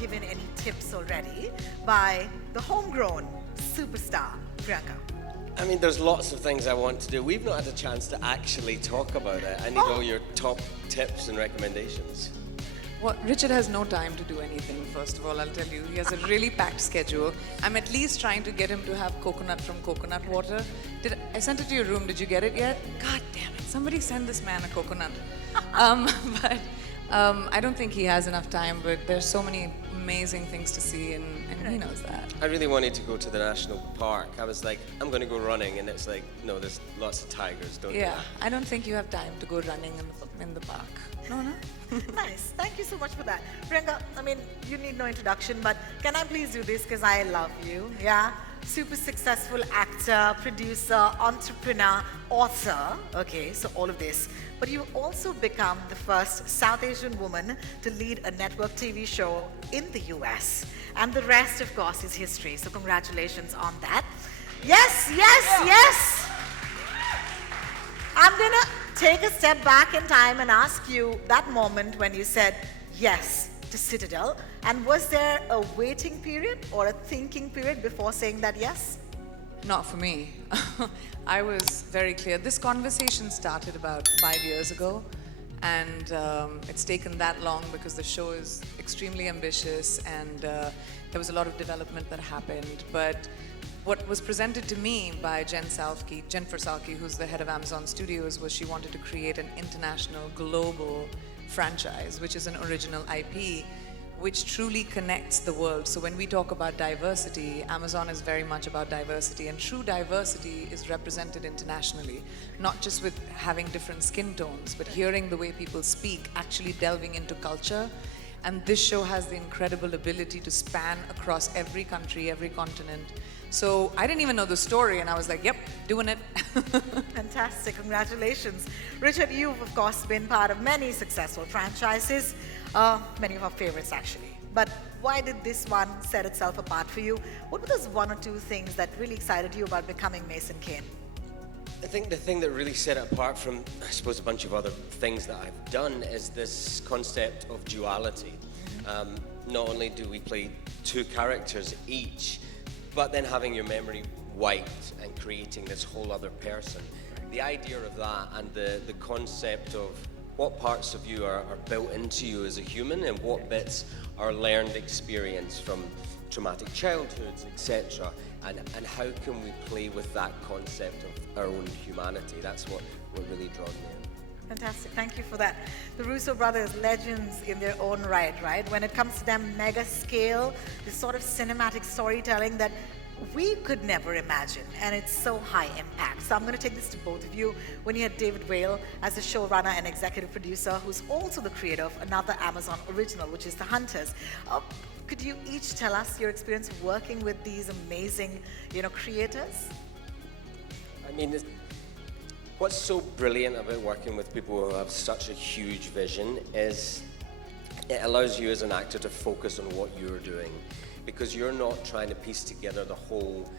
given any tips already by the homegrown superstar, Priyanka? I mean, there's lots of things I want to do. We've not had a chance to actually talk about it. I need all your top tips and recommendations. Well, Richard has no time to do anything, first of all, I'll tell you. He has a really packed schedule. I'm at least trying to get him to have coconut from coconut water. I sent it to your room, did you get it yet? God damn it, somebody send this man a coconut. But I don't think he has enough time, but there's so many amazing things to see, and he knows that. I really wanted to go to the national park. I was like, I'm going to go running, and it's like, no, there's lots of tigers, don't Yeah, I don't think you have time to go running in the park. No? Nice. Thank you so much for that. Priyanka, I mean, you need no introduction, but can I please do this because I love you, yeah? Super successful actor, producer, entrepreneur, author, okay, so all of this. But you also become the first South Asian woman to lead a network TV show in the US. And the rest, of course, is history, so congratulations on that. Yes, yes, yes! I'm gonna take a step back in time and ask you that moment when you said yes to Citadel. And was there a waiting period or a thinking period before saying that yes? Not for me. I was very clear. This conversation started about 5 years ago, and it's taken that long because the show is extremely ambitious, and there was a lot of development that happened. But what was presented to me by Jen Farsalki, who's the head of Amazon Studios, was she wanted to create an international, global franchise, which is an original IP, which truly connects the world. So when we talk about diversity, Amazon is very much about diversity, and true diversity is represented internationally, not just with having different skin tones, but hearing the way people speak, actually delving into culture. And this show has the incredible ability to span across every country, every continent. So I didn't even know the story, and I was like, yep, doing it. Fantastic, congratulations. Richard, you've of course been part of many successful franchises, many of our favorites actually. But why did this one set itself apart for you? What were those one or two things that really excited you about becoming Mason Kane? I think the thing that really set it apart from, I suppose, a bunch of other things that I've done is this concept of duality. Not only do we play two characters each, but then having your memory wiped and creating this whole other person. The idea of that and the concept of what parts of you are built into you as a human and what bits are learned experience from traumatic childhoods, etc. And how can we play with that concept of our own humanity? That's what really draws me in. Fantastic, thank you for that. The Russo brothers, legends in their own right? When it comes to them mega scale, this sort of cinematic storytelling that we could never imagine, and it's so high impact. So I'm going to take this to both of you. When you had David Whale as the showrunner and executive producer, who's also the creator of another Amazon original, which is The Hunters. Could you each tell us your experience working with these amazing, creators? I mean, what's so brilliant about working with people who have such a huge vision is it allows you as an actor to focus on what you're doing, because you're not trying to piece together the whole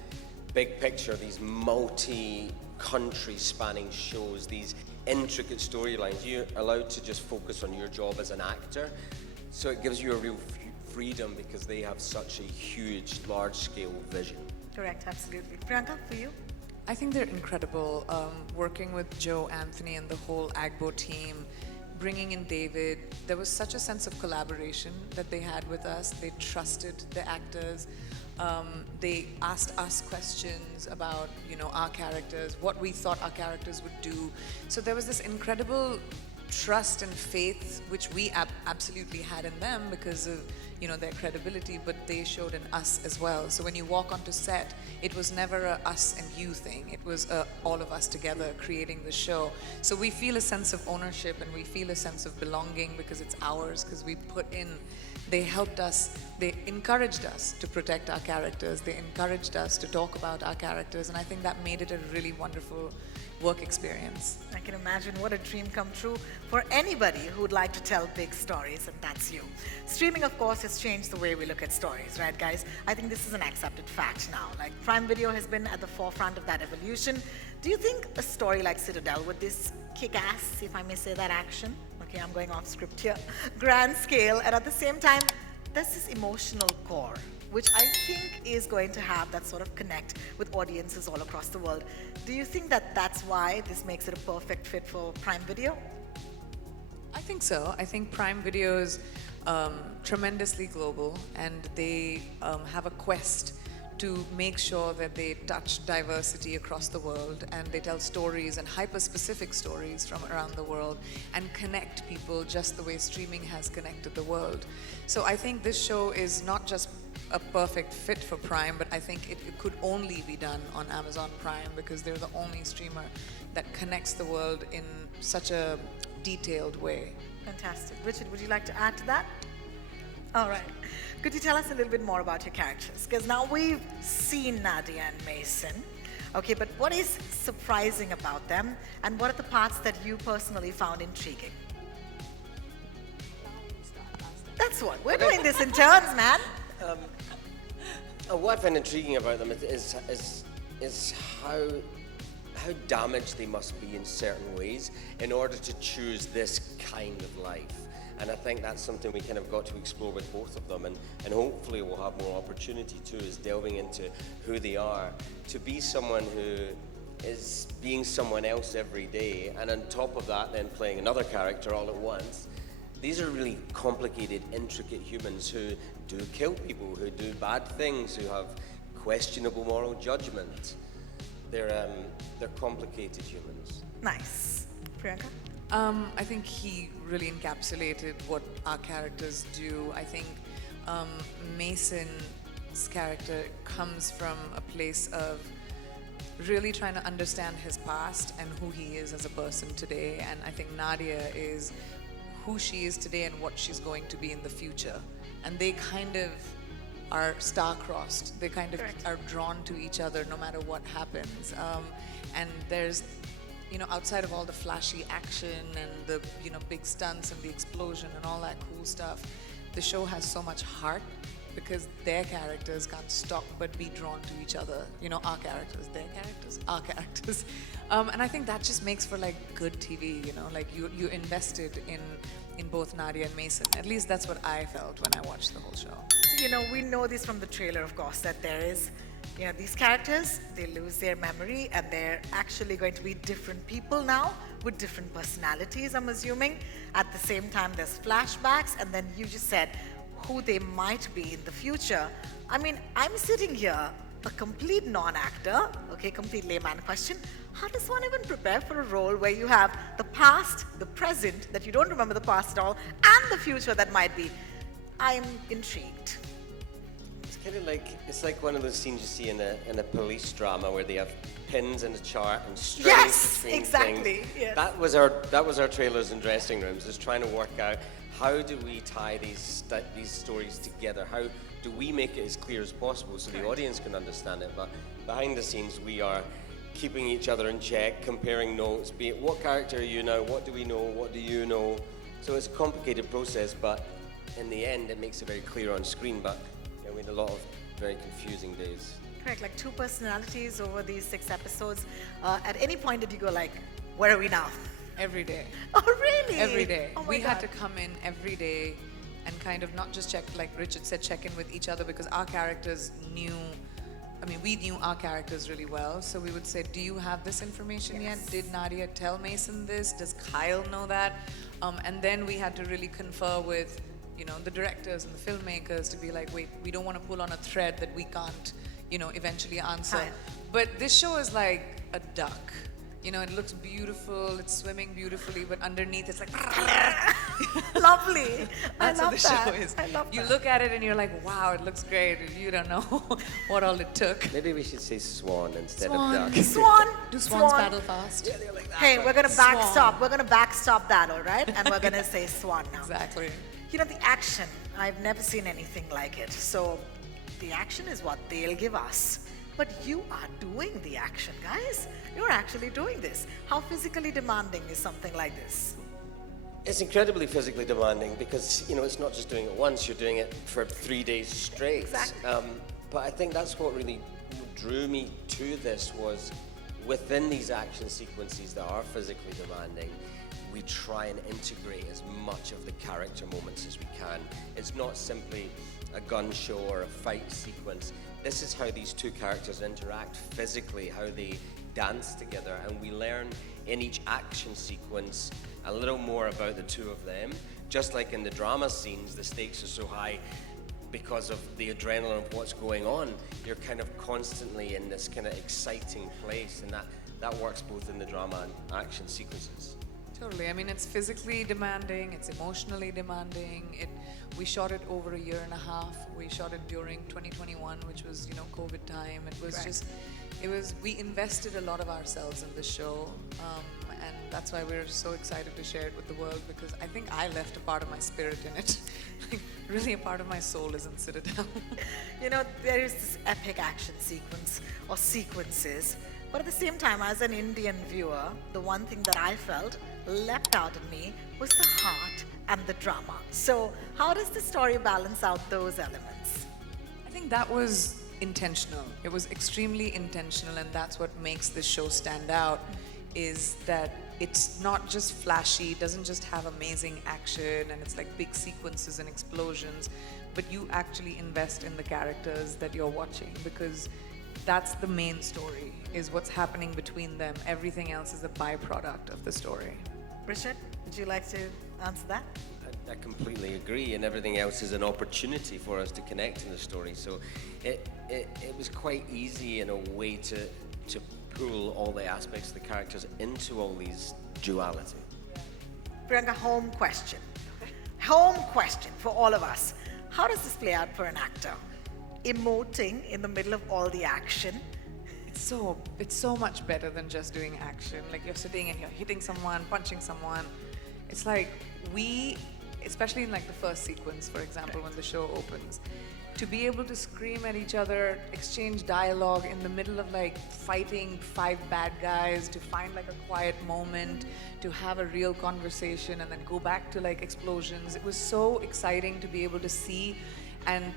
big picture, these multi-country spanning shows, these intricate storylines. You're allowed to just focus on your job as an actor. So it gives you a real freedom because they have such a huge, large-scale vision. Correct, absolutely. Priyanka, for you? I think they're incredible. Working with Joe, Anthony, and the whole Agbo team, bringing in David, there was such a sense of collaboration that they had with us. They trusted the actors. They asked us questions about, our characters, what we thought our characters would do. So there was this incredible trust and faith, which we absolutely had in them because of, their credibility, but they showed in us as well. So when you walk onto set, it was never a us and you thing. It was all of us together creating the show. So we feel a sense of ownership and we feel a sense of belonging because it's ours, because we put in, they helped us, they encouraged us to protect our characters, they encouraged us to talk about our characters, and I think that made it a really wonderful work experience. I can imagine what a dream come true for anybody who would like to tell big stories, and that's you. Streaming, of course, has changed the way we look at stories, right, guys? I think this is an accepted fact now. Like, Prime Video has been at the forefront of that evolution. Do you think a story like Citadel, with this kick-ass, if I may say that, action, okay, I'm going off script here, grand scale, and at the same time, there's this emotional core, which I think is going to have that sort of connect with audiences all across the world. Do you think that that's why this makes it a perfect fit for Prime Video? I think so. I think Prime Video is tremendously global, and they have a quest to make sure that they touch diversity across the world, and they tell stories and hyper-specific stories from around the world and connect people just the way streaming has connected the world. So I think this show is not just a perfect fit for Prime, but I think it could only be done on Amazon Prime because they're the only streamer that connects the world in such a detailed way. Fantastic. Richard, would you like to add to that? All right. Could you tell us a little bit more about your characters? Because now we've seen Nadia and Mason. Okay, but what is surprising about them, and what are the parts that you personally found intriguing? That's what. We're doing this in turns, man. What I find intriguing about them is how damaged they must be in certain ways in order to choose this kind of life. And I think that's something we kind of got to explore with both of them, and hopefully we'll have more opportunity too, is delving into who they are. To be someone who is being someone else every day, and on top of that then playing another character all at once. These are really complicated, intricate humans who do kill people, who do bad things, who have questionable moral judgment. They're complicated humans. Nice. Priyanka? I think he really encapsulated what our characters do. I think Mason's character comes from a place of really trying to understand his past and who he is as a person today. And I think Nadia is who she is today and what she's going to be in the future. And they kind of are star-crossed. They kind of are drawn to each other no matter what happens. And there's, outside of all the flashy action and the, big stunts and the explosion and all that cool stuff, the show has so much heart because their characters can't stop but be drawn to each other. Our characters, their characters, our characters. And I think that just makes for good TV, you invested in both Nadia and Mason. At least that's what I felt when I watched the whole show. We know this from the trailer, of course, that there is, these characters, they lose their memory and they're actually going to be different people now with different personalities, I'm assuming. At the same time, there's flashbacks, and then you just said who they might be in the future. I mean, I'm sitting here, a complete non-actor, okay, complete layman question. How does one even prepare for a role where you have the past, the present, that you don't remember the past at all, and the future that might be? I'm intrigued. It's kind of like one of those scenes you see in a police drama where they have pins in a chart and strings between exactly. things. Yes. That was our trailers and dressing rooms, is trying to work out how do we tie these stories together? How do we make it as clear as possible so the audience can understand it? But behind the scenes, we are keeping each other in check, comparing notes, be it what character are you now, what do we know, what do you know? So it's a complicated process, but in the end, it makes it very clear on screen. But we had a lot of very confusing days. Correct, like 2 personalities over these 6 episodes. At any point did you go where are we now? Every day. Oh, really? Every day. Oh my We God. had to come in every day and kind of not just check, like Richard said, check in with each other, because our characters we knew our characters really well. So we would say, do you have this information yet? Did Nadia tell Mason this? Does Kyle know that? And then we had to really confer with, the directors and the filmmakers to be like, wait, we don't want to pull on a thread that we can't, eventually answer. Right. But this show is like a duck. It looks beautiful, it's swimming beautifully, but underneath it's like Lovely. That's I love what the that. show is. I love You that. look at it and you're like, wow, it looks great. You don't know what all it took. Maybe we should say swan instead Swan. of duck. Swan. Do swans paddle fast? Yeah, they're like that. Hey, we're gonna Swan. backstop. We're gonna backstop that, all right? And we're gonna say swan now. Exactly. The action. I've never seen anything like it. So the action is what they'll give us. But you are doing the action, guys. You're actually doing this. How physically demanding is something like this? It's incredibly physically demanding because, it's not just doing it once, you're doing it for 3 days straight. Exactly. But I think that's what really drew me to this was within these action sequences that are physically demanding, we try and integrate as much of the character moments as we can It's not simply a gun show or a fight sequence. This is how these two characters interact physically, how they dance together, and we learn in each action sequence a little more about the two of them. Just like in the drama scenes, the stakes are so high because of the adrenaline of what's going on. You're kind of constantly in this kind of exciting place, and that works both in the drama and action sequences. Totally. I mean, it's physically demanding, it's emotionally demanding. We shot it over a year and a half. We shot it during 2021, which was, COVID time. It was we invested a lot of ourselves in the show. And that's why we're so excited to share it with the world, because I think I left a part of my spirit in it. Like, really a part of my soul is in Citadel. There is this epic action sequence or sequences, but at the same time, as an Indian viewer, the one thing that I felt leapt out in me was the heart and the drama. So how does the story balance out those elements? I think that was intentional. It was extremely intentional, and that's what makes this show stand out, is that it's not just flashy, it doesn't just have amazing action and it's like big sequences and explosions, but you actually invest in the characters that you're watching, because that's the main story, is what's happening between them. Everything else is a byproduct of the story. Richard, would you like to answer that? I completely agree, and everything else is an opportunity for us to connect in the story. So it was quite easy in a way to pull all the aspects of the characters into all these duality. Priyanka, home question. Home question for all of us. How does this play out for an actor? Emoting in the middle of all the action. It's so much better than just doing action. Like, you're sitting and you're hitting someone, punching someone. It's like especially in like the first sequence, for example, when the show opens, to be able to scream at each other, exchange dialogue in the middle of like fighting 5 bad guys, to find like a quiet moment, to have a real conversation, and then go back to like explosions. It was so exciting to be able to see and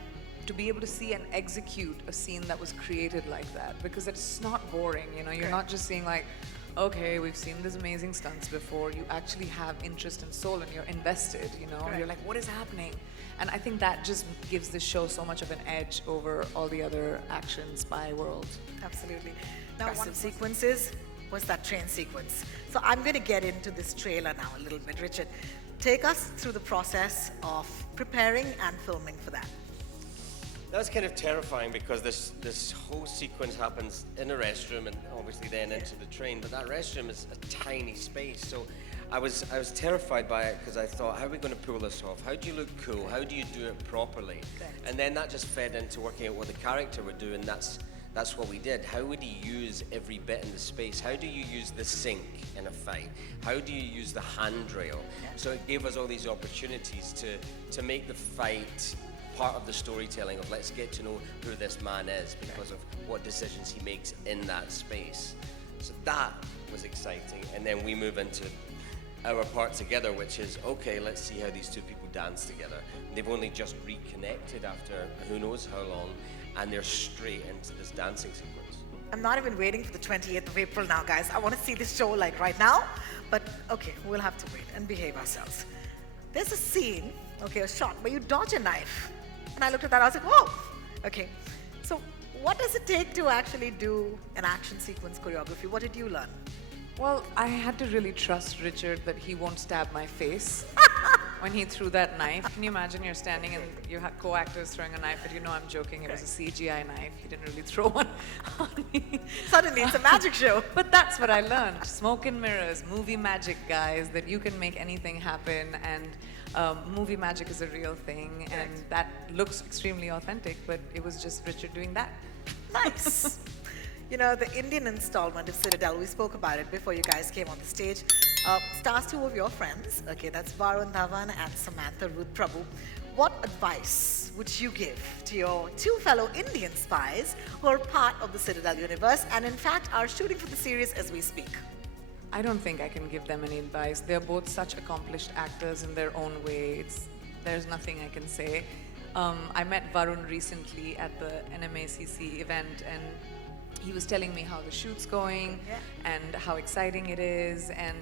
execute a scene that was created like that, because it's not boring. You're not just seeing like, okay, we've seen these amazing stunts before. You actually have interest and soul, and you're invested. You're like, what is happening? And I think that just gives this show so much of an edge over all the other action spy worlds. Absolutely. Now, one of the sequences was that train sequence. So I'm going to get into this trailer now a little bit. Richard, take us through the process of preparing and filming for that. That's kind of terrifying, because this whole sequence happens in a restroom and obviously then into the train, but that restroom is a tiny space. So I was terrified by it, because I thought, how are we going to pull this off? How do you look cool? How do you do it properly? And then that just fed into working out what the character would do, and that's what we did. How would he use every bit in the space? How do you use the sink in a fight? How do you use the handrail? So it gave us all these opportunities to make the fight part of the storytelling of, let's get to know who this man is because of what decisions he makes in that space. So that was exciting. And then we move into our part together, which is, okay, let's see how these two people dance together. They've only just reconnected after who knows how long, and they're straight into this dancing sequence. I'm not even waiting for the 28th of April now, guys. I want to see this show like right now. But okay, we'll have to wait and behave ourselves. There's a scene, a shot where you dodge a knife. And I looked at that, I was like, whoa! Okay, so what does it take to actually do an action sequence choreography? What did you learn? Well, I had to really trust Richard that he won't stab my face when he threw that knife. Can you imagine you're standing and you have co-actors throwing a knife, but I'm joking, it was a CGI knife. He didn't really throw one on me. Suddenly, it's a magic show. But that's what I learned. Smoke and mirrors, movie magic, guys, that you can make anything happen, and movie magic is a real thing, and that looks extremely authentic, but it was just Richard doing that. Nice. The Indian installment of Citadel, we spoke about it before you guys came on the stage. Stars 2 of your friends, that's Varun Dhawan and Samantha Ruth Prabhu. What advice would you give to your 2 fellow Indian spies who are part of the Citadel universe and in fact are shooting for the series as we speak? I don't think I can give them any advice. They're both such accomplished actors in their own way. There's nothing I can say. I met Varun recently at the NMACC event, and he was telling me how the shoot's going and how exciting it is, and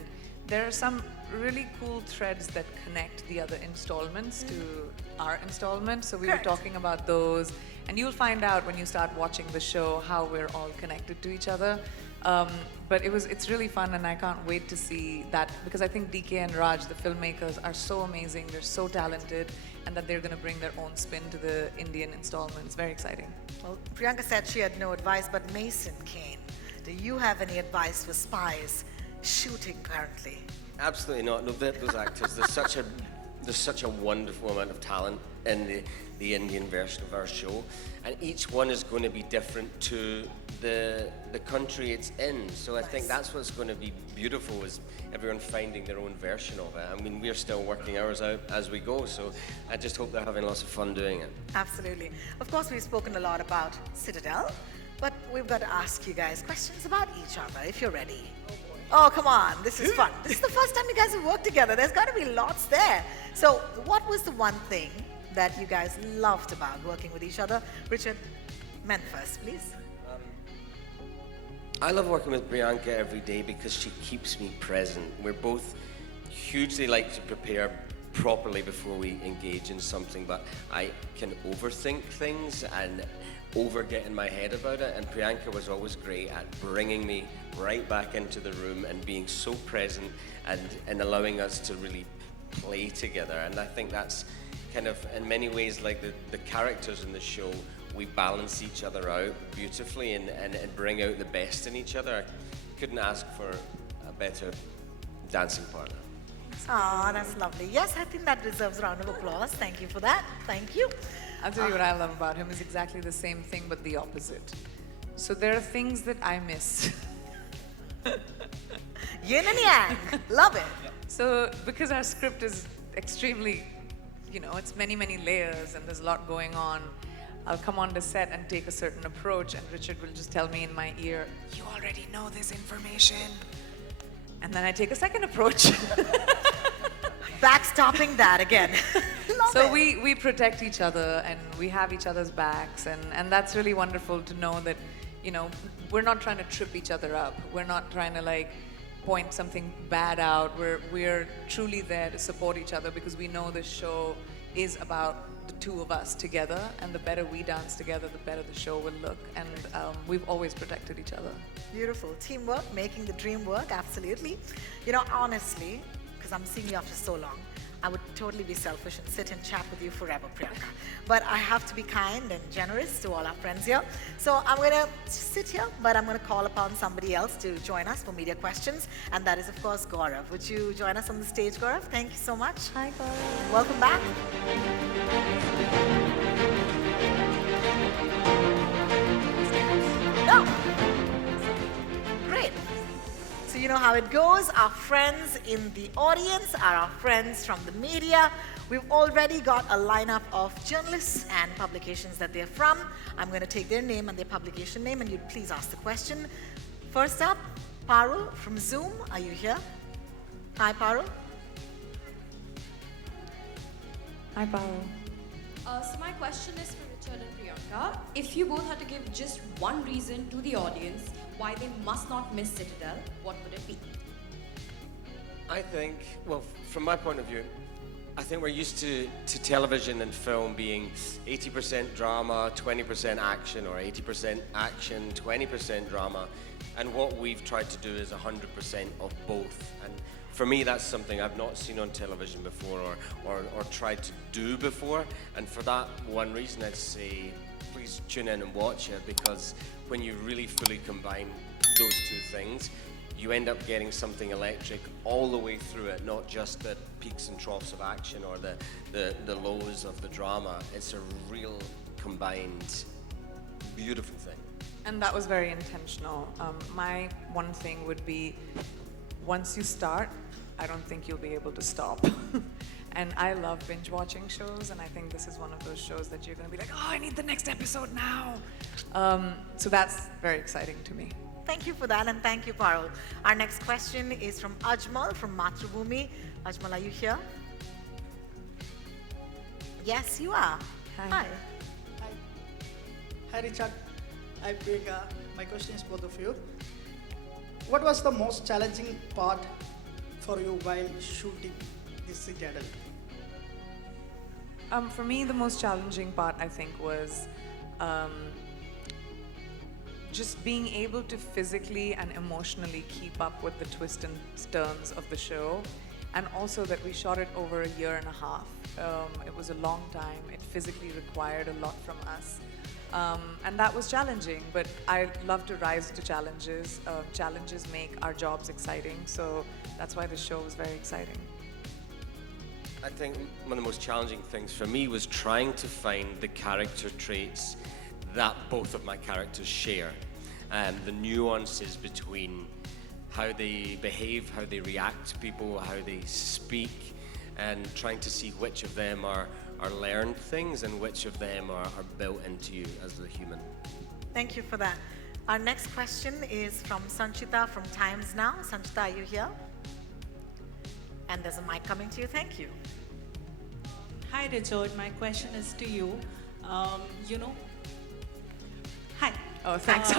there are some really cool threads that connect the other installments to our installment. So we were Correct. talking about those, and you'll find out when you start watching the show how we're all connected to each other. But it's really fun, and I can't wait to see that, because I think DK and Raj, the filmmakers, are so amazing. They're so talented, and that they're going to bring their own spin to the Indian installment. It's very exciting. Well, Priyanka said she had no advice, but Mason Kane, do you have any advice for spies shooting currently? Absolutely not. No, those actors. There's such a wonderful amount of talent in the Indian version of our show, and each one is going to be different to the country it's in. So I think that's what's going to be beautiful, is everyone finding their own version of it. I mean, we're still working ours out as we go, so I just hope they're having lots of fun doing it. Absolutely. Of course, we've spoken a lot about Citadel, but we've got to ask you guys questions about each other, if you're ready. Oh, come on. This is fun. This is the first time you guys have worked together. There's got to be lots there. So what was the one thing that you guys loved about working with each other? Richard, men first, please. I love working with Priyanka every day because she keeps me present. We're both hugely like to prepare properly before we engage in something, but I can overthink things and get in my head about it, and Priyanka was always great at bringing me right back into the room and being so present and allowing us to really play together. And I think that's kind of, in many ways, like the characters in the show, we balance each other out beautifully and bring out the best in each other. I couldn't ask for a better dancing partner. Oh, that's lovely. Yes, I think that deserves a round of applause. Thank you for that. Thank you. I'll tell you what I love about him is exactly the same thing, but the opposite. So there are things that I miss. Yin and yang. Love it. So because our script is extremely, it's many, many layers and there's a lot going on, I'll come on the set and take a certain approach, and Richard will just tell me in my ear, "You already know this information." And then I take a second approach. Backstopping that again. Love So it. we protect each other and we have each other's backs, and that's really wonderful to know that, we're not trying to trip each other up. We're not trying to point something bad out. We're truly there to support each other, because we know this show is about the two of us together, and the better we dance together, the better the show will look. And we've always protected each other. Beautiful. Teamwork, making the dream work, absolutely. Honestly, because I'm seeing you after so long, I would totally be selfish and sit and chat with you forever, Priyanka. But I have to be kind and generous to all our friends here. So I'm going to sit here, but I'm going to call upon somebody else to join us for media questions. And that is, of course, Gaurav. Would you join us on the stage, Gaurav? Thank you so much. Hi, Gaurav. Welcome back. No. Great. So you know how it goes. Our friends in the audience are our friends from the media. We've already got a lineup of journalists and publications that they're from. I'm going to take their name and their publication name, and you'd please ask the question. First up, Parul from Zoom. Are you here? Hi, Parul. Hi, Paolo. So my question is for Richard and Priyanka. If you both had to give just one reason to the audience why they must not miss Citadel, what would it be? I think, well, from my point of view, I think we're used to television and film being 80% drama, 20% action, or 80% action, 20% drama. And what we've tried to do is 100% of both. And for me, that's something I've not seen on television before or tried to do before. And for that one reason, I'd say, please tune in and watch it, because when you really fully combine those two things, you end up getting something electric all the way through it, not just the peaks and troughs of action or the lows of the drama. It's a real combined, beautiful thing. And that was very intentional. My one thing would be, once you start, I don't think you'll be able to stop. And I love binge watching shows, and I think this is one of those shows that you're going to be like, oh, I need the next episode now. So that's very exciting to me. Thank you for that, and thank you, Parul. Our next question is from Ajmal from Mathrubhumi. Ajmal, are you here? Yes, you are. Hi. Hi. Hi. Hi, Richard. Hi, Priyanka. My question is both of you. What was the most challenging part for you while shooting this Citadel? For me, the most challenging part, I think, was just being able to physically and emotionally keep up with the twists and turns of the show. And also that we shot it over a year and a half. It was a long time. It physically required a lot from us. And that was challenging, but I love to rise to challenges. Challenges make our jobs exciting, so that's why the show was very exciting. I think one of the most challenging things for me was trying to find the character traits that both of my characters share, and the nuances between how they behave, how they react to people, how they speak, and trying to see which of them are learned things and which of them are built into you as a human. Thank you for that. Our next question is from Sanchita from Times Now. Sanchita, are you here? And there's a mic coming to you. Thank you. Hi, Richard. My question is to you. Hi. Oh, thanks.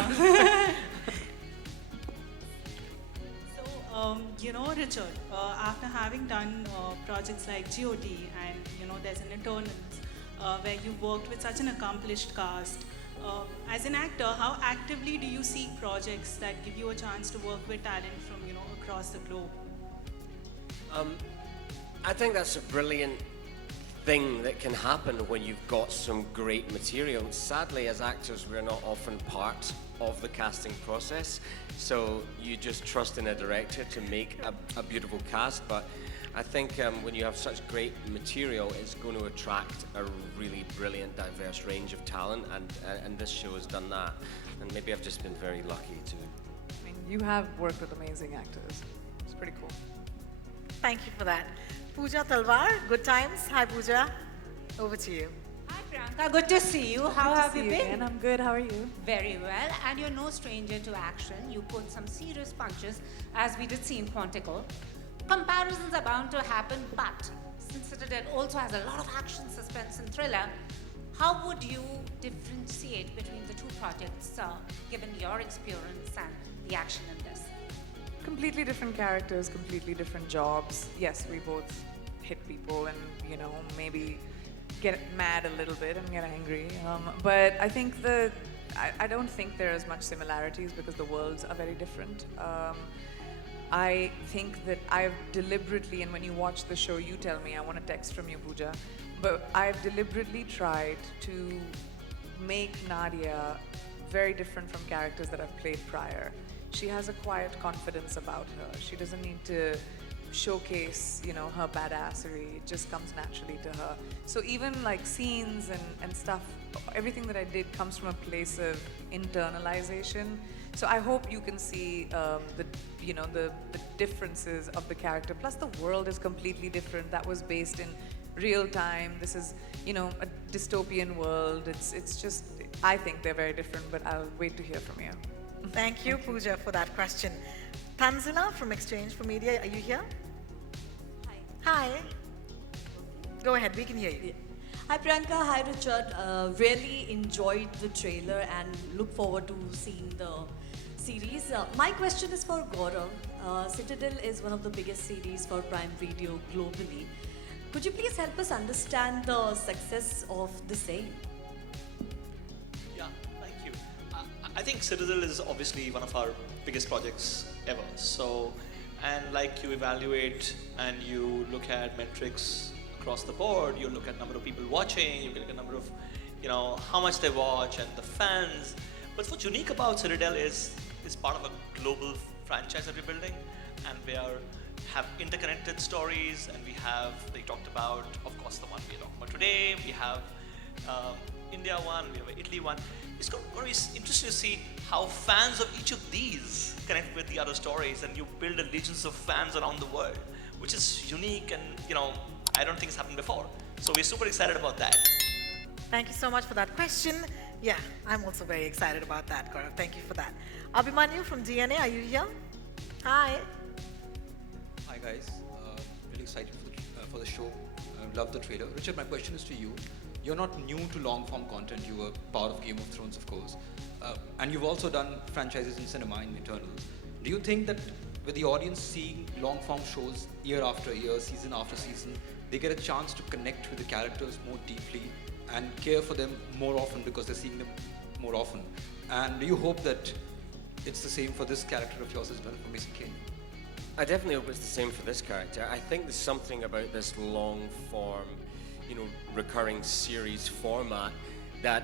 Richard, after having done projects like GOT and, there's an Eternals where you worked with such an accomplished cast, as an actor, how actively do you seek projects that give you a chance to work with talent from, across the globe? I think that's a brilliant thing that can happen when you've got some great material. Sadly, as actors, we're not often part of the casting process, so you just trust in a director to make a beautiful cast. But I think when you have such great material, it's going to attract a really brilliant, diverse range of talent, and this show has done that. And maybe I've just been very lucky to. I mean, you have worked with amazing actors. It's pretty cool. Thank you for that. Pooja Talwar, Good Times. Hi, Pooja. Over to you. Hi Priyanka, good to see you. How have you been? And I'm good. How are you? Very well. And you're no stranger to action. You put some serious punches, as we did see in Quantico. Comparisons are bound to happen, but since Citadel also has a lot of action, suspense, and thriller, how would you differentiate between the two projects, given your experience and the action in this? Completely different characters, completely different jobs. Yes, we both hit people and, maybe get mad a little bit and get angry. But I think I don't think there are as much similarities because the worlds are very different. I think that I've deliberately, and when you watch the show, you tell me, I want a text from you, Pooja, but I've deliberately tried to make Nadia very different from characters that I've played prior. She has a quiet confidence about her. She doesn't need to showcase, her badassery. It just comes naturally to her. So even like scenes and stuff, everything that I did comes from a place of internalization. So I hope you can see the differences of the character. Plus the world is completely different. That was based in real time. This is, a dystopian world. It's just, I think they're very different, but I'll wait to hear from you. Thank you, Pooja, for that question. Tanzila from Exchange for Media, are you here? Hi. Go ahead, we can hear you. Hi Priyanka, hi Richard. Really enjoyed the trailer and look forward to seeing the series. My question is for Gaurav. Citadel is one of the biggest series for Prime Video globally. Could you please help us understand the success of the same? Yeah, thank you. I think Citadel is obviously one of our biggest projects ever. So, and like you evaluate and you look at metrics across the board, you look at number of people watching, you look at number of, how much they watch and the fans. But what's unique about Citadel is part of a global franchise that we're building, and we have interconnected stories, and they talked about, of course, the one we're talking about today. We have India one, we have an Italy one. It's going to be interesting to see how fans of each of these connect with the other stories, and you build a legions of fans around the world, which is unique, and I don't think it's happened before. So we're super excited about that. Thank you so much for that question. Yeah, I'm also very excited about that, Gaurav. Thank you for that. Abhimanyu from DNA, are you here? Hi. Hi guys, really excited for the show. Love the trailer. Richard, my question is to you. You're not new to long-form content. You were part of Game of Thrones, of course, and you've also done franchises in cinema in Eternals. Do you think that with the audience seeing long form shows year after year, season after season, they get a chance to connect with the characters more deeply and care for them more often because they're seeing them more often. And do you hope that it's the same for this character of yours as well, for Mason Kane? I definitely hope it's the same for this character. I think there's something about this long form, recurring series format that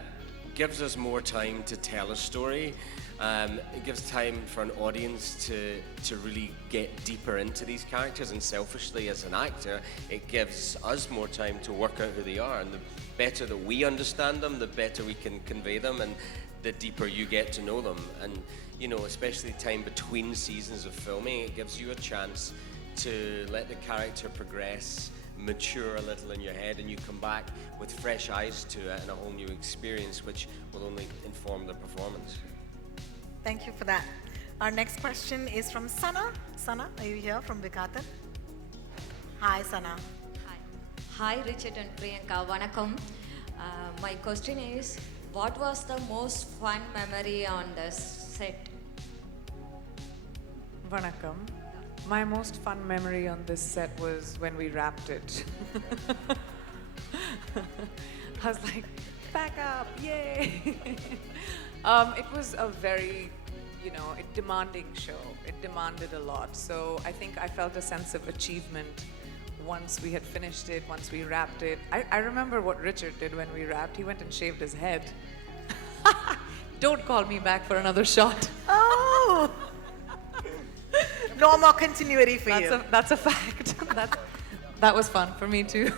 gives us more time to tell a story. It gives time for an audience to really get deeper into these characters, and selfishly as an actor, it gives us more time to work out who they are. And the better that we understand them, the better we can convey them, and the deeper you get to know them. And especially time between seasons of filming, it gives you a chance to let the character progress, mature a little in your head, and you come back with fresh eyes to it and a whole new experience, which will only inform the performance. Thank you for that. Our next question is from Sana. Sana, are you here from Vikatan? Hi, Sana. Hi, Richard and Priyanka. Vanakkam. My question is, what was the most fun memory on the set? Vanakkam. My most fun memory on this set was when we wrapped it. I was like, back up, yay! It was a very, demanding show. It demanded a lot. So I think I felt a sense of achievement once we had finished it, once we wrapped it. I remember what Richard did when we wrapped. He went and shaved his head. Don't call me back for another shot. Oh! No more continuity for you. That's a fact. That was fun for me too.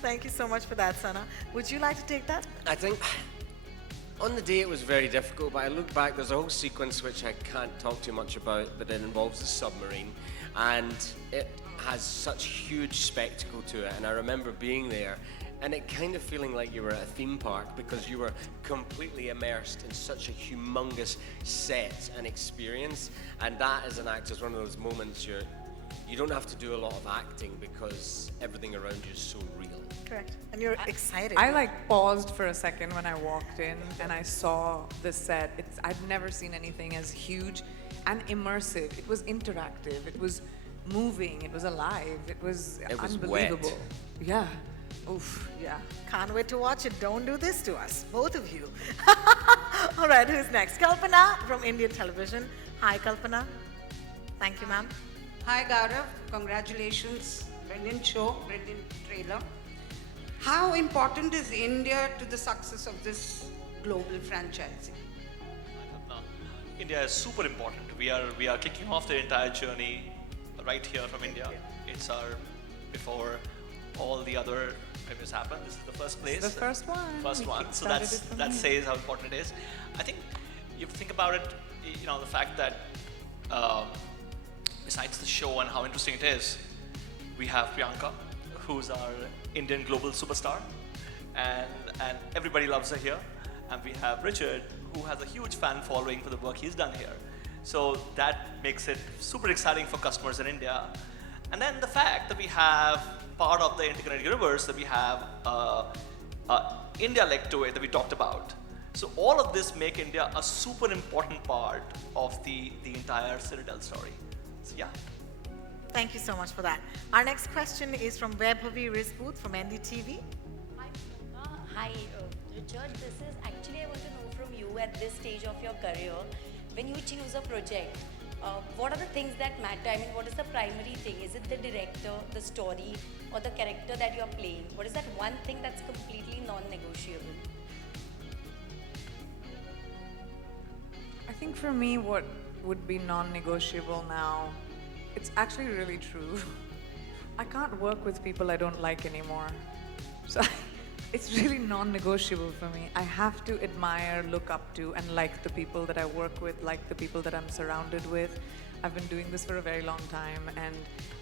Thank you so much for that, Sana. Would you like to take that? I think on the day it was very difficult, but I look back, there's a whole sequence which I can't talk too much about, but it involves the submarine, and it has such huge spectacle to it, and I remember being there and it kind of feeling like you were at a theme park because you were completely immersed in such a humongous set and experience, and that as an actor is one of those moments you don't have to do a lot of acting because everything around you is so real. Correct. And you're excited. I paused for a second when I walked in and I saw the set. I'd never seen anything as huge and immersive. It was interactive. It was moving. It was alive. It was unbelievable. Wet. Yeah. Oof. Yeah. Can't wait to watch it. Don't do this to us, both of you. All right, who's next? Kalpana from Indian Television. Hi, Kalpana. Thank you, ma'am. Hi, Gaurav. Congratulations. Brilliant show, brilliant trailer. How important is India to the success of this global franchising? India is super important. We are kicking off the entire journey right here from India. It's before all the other premieres happen. This is the first place. It's the first one. First one. So that says how important it is. I think you think about it, the fact that besides the show and how interesting it is, we have Priyanka, who's our Indian global superstar, and everybody loves her here. And we have Richard, who has a huge fan following for the work he's done here. So that makes it super exciting for customers in India. And then the fact that we have part of the interconnected universe, that we have India leg to it that we talked about. So all of this make India a super important part of the entire Citadel story. So yeah. Thank you so much for that. Our next question is from Vaibhavi Rizput from NDTV. Hi, Richard. This is actually, I want to know from you at this stage of your career, when you choose a project, what are the things that matter? I mean, what is the primary thing? Is it the director, the story, or the character that you're playing? What is that one thing that's completely non-negotiable? I think for me, what would be non-negotiable now, it's actually really true. I can't work with people I don't like anymore. So it's really non-negotiable for me. I have to admire, look up to, and like the people that I work with, like the people that I'm surrounded with. I've been doing this for a very long time, and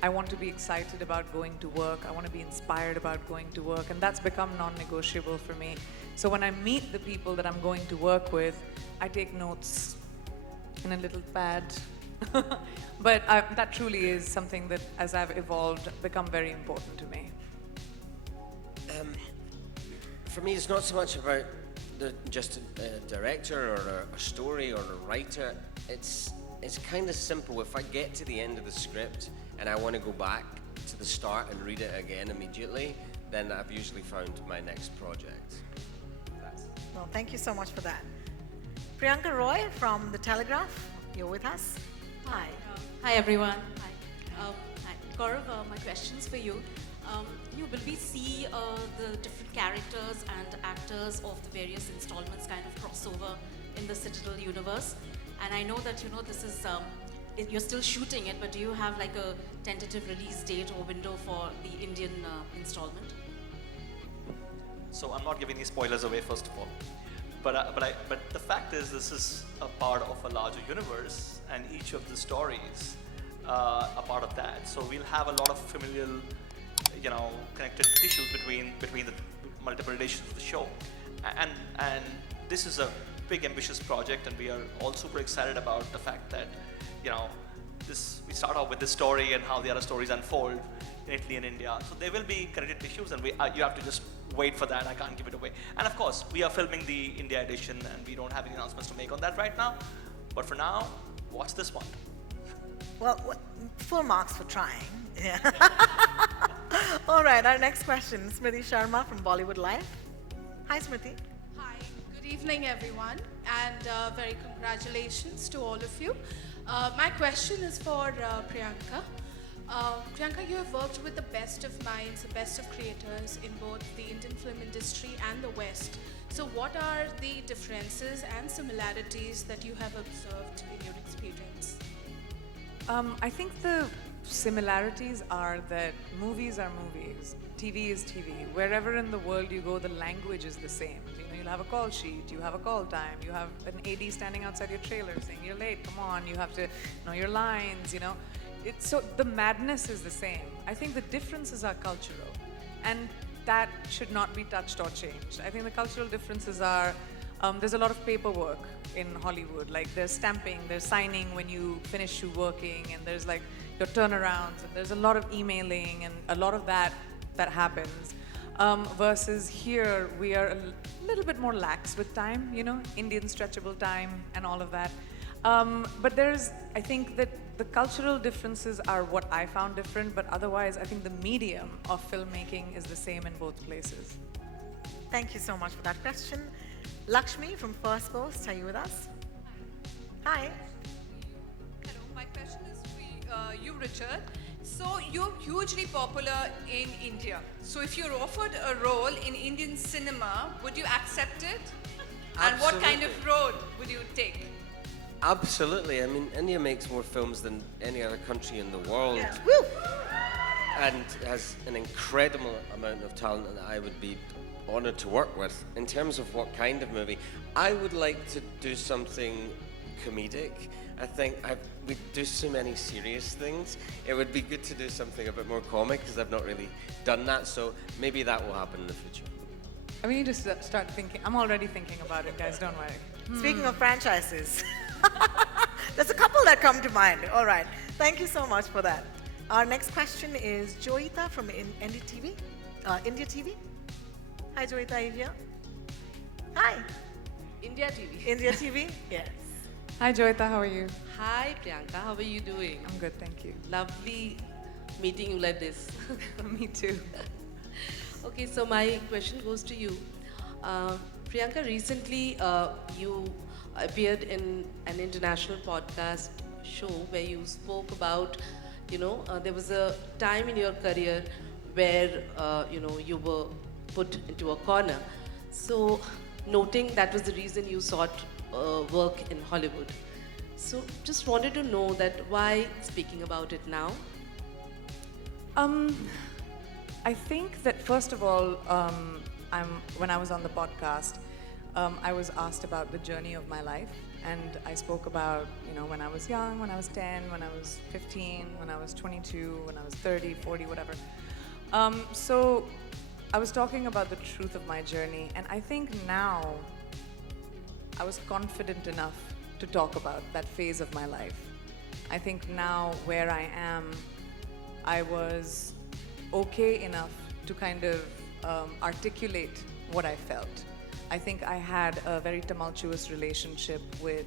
I want to be excited about going to work. I want to be inspired about going to work, and that's become non-negotiable for me. So when I meet the people that I'm going to work with, I take notes in a little pad. But that truly is something that, as I've evolved, become very important to me. For me, it's not so much about just a director or a story or a writer. It's it's kind of simple. If I get to the end of the script and I want to go back to the start and read it again immediately, then I've usually found my next project. Well, thank you so much for that. Priyanka Roy from The Telegraph, you're with us. Hi. Hi everyone. Hi. Hi. Gaurav, my question's for you. Will we see the different characters and actors of the various installments kind of crossover in the Citadel universe? And I know that this is you're still shooting it, but do you have like a tentative release date or window for the Indian installment? So I'm not giving any spoilers away, first of all. But the fact is, this is a part of a larger universe, and each of the stories are part of that. So we'll have a lot of familial, connected tissues between the multiple editions of the show, and this is a big ambitious project, and we are all super excited about the fact that we start off with this story and how the other stories unfold in Italy and India. So there will be connected tissues, and you have to just wait for that. I can't give it away. And of course, we are filming the India edition, and we don't have any announcements to make on that right now. But for now, watch this one. Well, full marks for trying. Yeah. All right, our next question, Smriti Sharma from Bollywood Live. Hi, Smriti. Hi, good evening, everyone, and very congratulations to all of you. My question is for Priyanka. Priyanka, you have worked with the best of minds, the best of creators in both the Indian film industry and the West. So what are the differences and similarities that you have observed in your experience? I think the similarities are that movies are movies, TV is TV. Wherever in the world you go, the language is the same. You'll have a call sheet, you have a call time, you have an AD standing outside your trailer saying you're late, come on, you have to know your lines, So the madness is the same. I think the differences are cultural, and that should not be touched or changed. I think the cultural differences are, there's a lot of paperwork in Hollywood, like there's stamping, there's signing when you finish working, and there's like your turnarounds, and there's a lot of emailing and a lot of that happens. Versus here, we are a little bit more lax with time, Indian stretchable time and all of that. But I think that the cultural differences are what I found different, but otherwise, I think the medium of filmmaking is the same in both places. Thank you so much for that question. Lakshmi from First Post, are you with us? Hi. Hello, my question is for you, Richard. So you're hugely popular in India. So if you're offered a role in Indian cinema, would you accept it? And what kind of road would you take? Absolutely. I mean, India makes more films than any other country in the world. Yeah. Woo! And has an incredible amount of talent that I would be honored to work with. In terms of what kind of movie, I would like to do something comedic. I think we do so many serious things. It would be good to do something a bit more comic, because I've not really done that, so maybe that will happen in the future. I mean, you just start thinking. I'm already thinking about it, guys, don't worry. Speaking of franchises, there's a couple that come to mind. All right, thank you so much for that. Our next question is Joita from India TV. Hi, Joita, are you here? Hi. India TV. India TV, yes. Hi, Joita, how are you? Hi, Priyanka, how are you doing? I'm good, thank you. Lovely meeting you like this. Me too. Okay, so my question goes to you. Priyanka, recently you appeared in an international podcast show where you spoke about, there was a time in your career where, you were put into a corner. So, noting that was the reason you sought work in Hollywood. So, just wanted to know that why speaking about it now? I think that first of all, when I was on the podcast, I was asked about the journey of my life, and I spoke about, when I was young, when I was 10, when I was 15, when I was 22, when I was 30, 40, whatever. So I was talking about the truth of my journey, and I think now I was confident enough to talk about that phase of my life. I think now where I am, I was okay enough to kind of articulate what I felt. I think I had a very tumultuous relationship with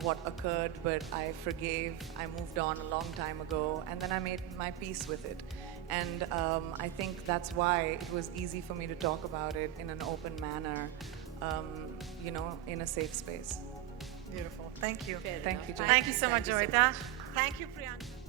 what occurred, but I forgave, I moved on a long time ago, and then I made my peace with it. And I think that's why it was easy for me to talk about it in an open manner, in a safe space. Beautiful. Thank you. Thank you, Joy. Thank you so much, Joyita. Thank you, Priyanka.